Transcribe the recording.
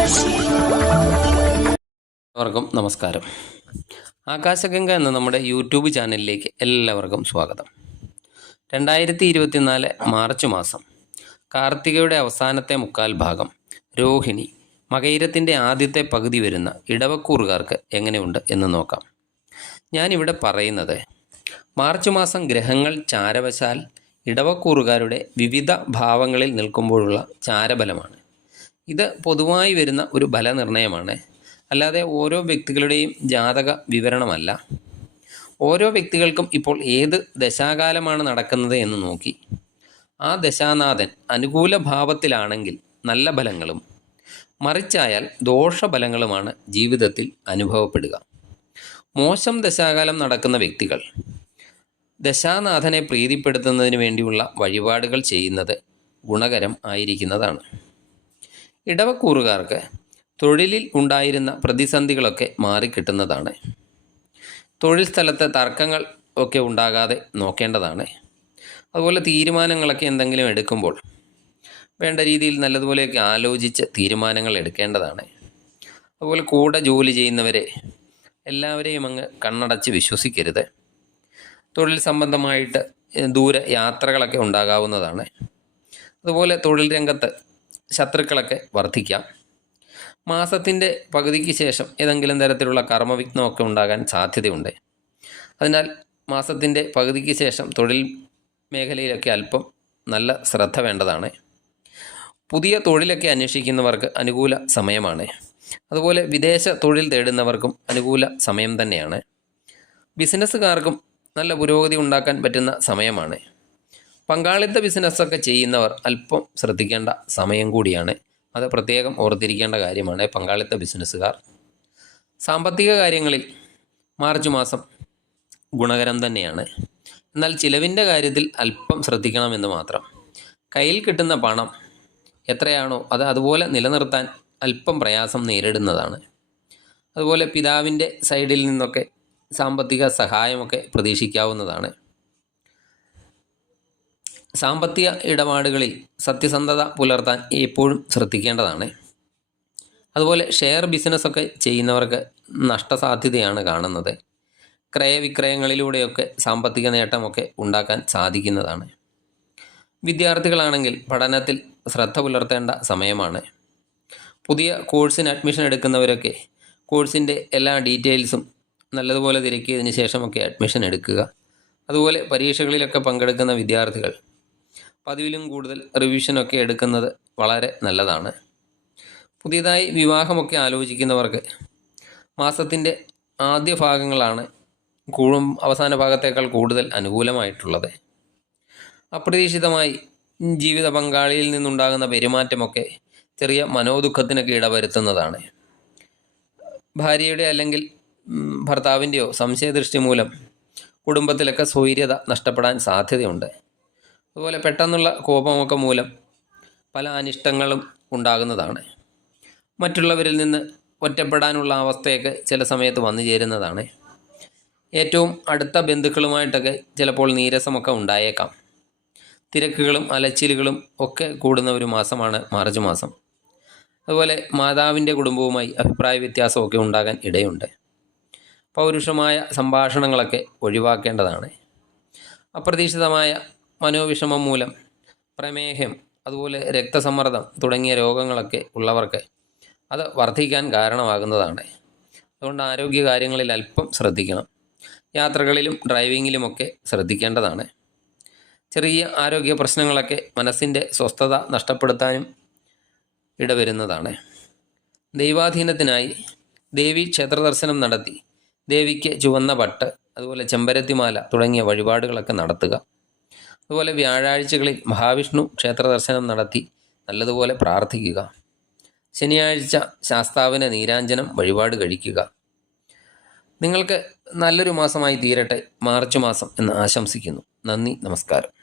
എല്ലാവർക്കും നമസ്കാരം. ആകാശഗംഗ എന്ന നമ്മുടെ യൂട്യൂബ് ചാനലിലേക്ക് എല്ലാവർക്കും സ്വാഗതം. രണ്ടായിരത്തി ഇരുപത്തിനാല് മാർച്ച് മാസം കാർത്തികയുടെ അവസാനത്തെ മുക്കാൽ ഭാഗം രോഹിണി മകയിരത്തിന്റെ ആദ്യത്തെ പകുതി വരുന്ന ഇടവക്കൂറുകാർക്ക് എങ്ങനെയുണ്ട് എന്ന് നോക്കാം. ഞാനിവിടെ പറയുന്നത് മാർച്ച് മാസം ഗ്രഹങ്ങൾ ചാരവശാൽ ഇടവക്കൂറുകാരുടെ വിവിധ ഭാവങ്ങളിൽ നിൽക്കുമ്പോഴുള്ള ചാരബലമാണ്. ഇത് പൊതുവായി വരുന്ന ഒരു ബലനിർണയമാണ്. അല്ലാതെ ഓരോ വ്യക്തികളുടെയും ജാതക വിവരണമല്ല. ഓരോ വ്യക്തികൾക്കും ഇപ്പോൾ ഏത് ദശാകാലമാണ് നടക്കുന്നത് എന്ന് നോക്കി. ആ ദശാനാഥൻ അനുകൂല ഭാവത്തിലാണെങ്കിൽ നല്ല ഫലങ്ങളും മറിച്ചായാൽ ദോഷഫലങ്ങളുമാണ് ജീവിതത്തിൽ അനുഭവപ്പെടുക. മോശം ദശാകാലം നടക്കുന്ന വ്യക്തികൾ ദശാനാഥനെ പ്രീതിപ്പെടുത്തുന്നതിന് വേണ്ടിയുള്ള വഴിപാടുകൾ ചെയ്യുന്നത് ഗുണകരം ആയിരിക്കുന്നതാണ്. ഇടവക്കൂറുകാർക്ക് തൊഴിലിൽ ഉണ്ടായിരുന്ന പ്രതിസന്ധികളൊക്കെ മാറിക്കിട്ടുന്നതാണ്. തൊഴിൽ സ്ഥലത്തെ തർക്കങ്ങൾ ഒക്കെ ഉണ്ടാകാതെ നോക്കേണ്ടതാണ്. അതുപോലെ തീരുമാനങ്ങളൊക്കെ എന്തെങ്കിലും എടുക്കുമ്പോൾ വേണ്ട രീതിയിൽ നല്ലതുപോലെയൊക്കെ ആലോചിച്ച് തീരുമാനങ്ങൾ എടുക്കേണ്ടതാണ്. അതുപോലെ കൂടെ ജോലി ചെയ്യുന്നവരെ എല്ലാവരെയും അങ്ങ് കണ്ണടച്ച് വിശ്വസിക്കരുത്. തൊഴിൽ സംബന്ധമായിട്ട് ദൂര യാത്രകളൊക്കെ ഉണ്ടാകാവുന്നതാണ്. അതുപോലെ തൊഴിൽ രംഗത്ത് ശത്രുക്കളൊക്കെ വർദ്ധിക്കാം മാസത്തിന്റെ പകുതിക്ക് ശേഷം ഏതെങ്കിലും തരത്തിലുള്ള കർമ്മവിഘ്നമൊക്കെ ഉണ്ടാകാൻ സാധ്യതയുണ്ട്. അതിനാൽ മാസത്തിന്റെ പകുതിക്ക് ശേഷം തൊഴിൽ മേഖലയിലൊക്കെ അല്പം നല്ല ശ്രദ്ധ വേണ്ടതാണ്. പുതിയ തൊഴിലൊക്കെ അന്വേഷിക്കുന്നവർക്ക് അനുകൂല സമയമാണ്. അതുപോലെ വിദേശ തൊഴിൽ തേടുന്നവർക്കും അനുകൂല സമയം തന്നെയാണ്. ബിസിനസ്സുകാർക്കും നല്ല പുരോഗതി ഉണ്ടാക്കാൻ പറ്റുന്ന സമയമാണ്. പങ്കാളിത്ത ബിസിനസ്സൊക്കെ ചെയ്യുന്നവർ അല്പം ശ്രദ്ധിക്കേണ്ട സമയം കൂടിയാണ്. അത് പ്രത്യേകം ഓർത്തിരിക്കേണ്ട കാര്യമാണ് പങ്കാളിത്ത ബിസിനസ്സുകാർ. സാമ്പത്തിക കാര്യങ്ങളിൽ മാർച്ച് മാസം ഗുണകരം തന്നെയാണ്. എന്നാൽ ചിലവിന്റെ കാര്യത്തിൽ അല്പം ശ്രദ്ധിക്കണമെന്ന് മാത്രം. കയ്യിൽ കിട്ടുന്ന പണം എത്രയാണോ അത് അതുപോലെ നിലനിർത്താൻ അല്പം പ്രയാസം നേരിടുന്നതാണ്. അതുപോലെ പിതാവിന്റെ സൈഡിൽ നിന്നൊക്കെ സാമ്പത്തിക സഹായമൊക്കെ പ്രതീക്ഷിക്കാവുന്നതാണ്. സാമ്പത്തിക ഇടപാടുകളിൽ സത്യസന്ധത പുലർത്താൻ എപ്പോഴും ശ്രദ്ധിക്കേണ്ടതാണ്. അതുപോലെ ഷെയർ ബിസിനസ്സൊക്കെ ചെയ്യുന്നവർക്ക് നഷ്ടസാധ്യതയാണ് കാണുന്നത്. ക്രയവിക്രയങ്ങളിലൂടെയൊക്കെ സാമ്പത്തിക നേട്ടമൊക്കെ ഉണ്ടാക്കാൻ സാധിക്കുന്നതാണ്. വിദ്യാർത്ഥികളാണെങ്കിൽ പഠനത്തിൽ ശ്രദ്ധ പുലർത്തേണ്ട സമയമാണ്. പുതിയ കോഴ്സിന് അഡ്മിഷൻ എടുക്കുന്നവരൊക്കെ കോഴ്സിന്റെ എല്ലാ ഡീറ്റെയിൽസും നല്ലതുപോലെ തിരക്കിയതിന് ശേഷമൊക്കെ അഡ്മിഷൻ എടുക്കുക. അതുപോലെ പരീക്ഷകളിലൊക്കെ പങ്കെടുക്കുന്ന വിദ്യാർത്ഥികൾ പതിവിലും കൂടുതൽ റിവിഷനൊക്കെ എടുക്കുന്നത് വളരെ നല്ലതാണ്. പുതിയതായി വിവാഹമൊക്കെ ആലോചിക്കുന്നവർക്ക് മാസത്തിന്റെ ആദ്യ ഭാഗങ്ങളാണ് കൂടും അവസാന ഭാഗത്തേക്കാൾ കൂടുതൽ അനുകൂലമായിട്ടുള്ളത്. അപ്രതീക്ഷിതമായി ജീവിത പങ്കാളിയിൽ നിന്നുണ്ടാകുന്ന പെരുമാറ്റമൊക്കെ ചെറിയ മനോദുഃഖത്തിനൊക്കെ ഇടവരുത്തുന്നതാണ്. ഭാര്യയുടെ അല്ലെങ്കിൽ ഭർത്താവിന്റെയോ സംശയദൃഷ്ടി മൂലം കുടുംബത്തിലൊക്കെ സ്വൈര്യത നഷ്ടപ്പെടാൻ സാധ്യതയുണ്ട്. അതുപോലെ പെട്ടെന്നുള്ള കോപമൊക്കെ മൂലം പല അനിഷ്ടങ്ങളും ഉണ്ടാകുന്നതാണ്. മറ്റുള്ളവരിൽ നിന്ന് ഒറ്റപ്പെടാനുള്ള അവസ്ഥയൊക്കെ ചില സമയത്ത് വന്നു ചേരുന്നതാണ്. ഏറ്റവും അടുത്ത ബന്ധുക്കളുമായിട്ടൊക്കെ ചിലപ്പോൾ നീരസമൊക്കെ ഉണ്ടായേക്കാം. തിരക്കുകളും അലച്ചിലുകളും ഒക്കെ കൂടുന്ന ഒരു മാസമാണ് മാർച്ച് മാസം. അതുപോലെ മാതാവിന്റെ കുടുംബവുമായി അഭിപ്രായ വ്യത്യാസമൊക്കെ ഉണ്ടാകാൻ ഇടയുണ്ട്. പൗരുഷമായ സംഭാഷണങ്ങളൊക്കെ ഒഴിവാക്കേണ്ടതാണ്. അപ്രതീക്ഷിതമായ മനോവിഷമം മൂലം പ്രമേഹം അതുപോലെ രക്തസമ്മർദ്ദം തുടങ്ങിയ രോഗങ്ങളൊക്കെ ഉള്ളവർക്ക് അത് വർദ്ധിക്കാൻ കാരണമാകുന്നതാണ്. അതുകൊണ്ട് ആരോഗ്യ കാര്യങ്ങളിൽ അല്പം ശ്രദ്ധിക്കണം. യാത്രകളിലും ഡ്രൈവിങ്ങിലുമൊക്കെ ശ്രദ്ധിക്കേണ്ടതാണ്. ചെറിയ ആരോഗ്യ പ്രശ്നങ്ങളൊക്കെ മനസ്സിന്റെ സ്വസ്ഥത നഷ്ടപ്പെടുത്താനും ഇടവരുന്നതാണ്. ദൈവാധീനത്തിനായി ദേവി ക്ഷേത്ര ദർശനം നടത്തി ദേവിക്ക് ചുവന്ന പട്ട് അതുപോലെ ചെമ്പരത്തിമാല തുടങ്ങിയ വഴിപാടുകളൊക്കെ നടത്തുക. അതുപോലെ വ്യാഴാഴ്ചകളിൽ മഹാവിഷ്ണു ക്ഷേത്ര ദർശനം നടത്തി നല്ലതുപോലെ പ്രാർത്ഥിക്കുക. ശനിയാഴ്ച ശാസ്താവിന് നീരാഞ്ജനം വഴിപാട് കഴിക്കുക. നിങ്ങൾക്ക് നല്ലൊരു മാസമായി തീരട്ടെ. മാർച്ച് മാസം എന്ന് ആശംസിക്കുന്നു. നന്ദി നമസ്കാരം.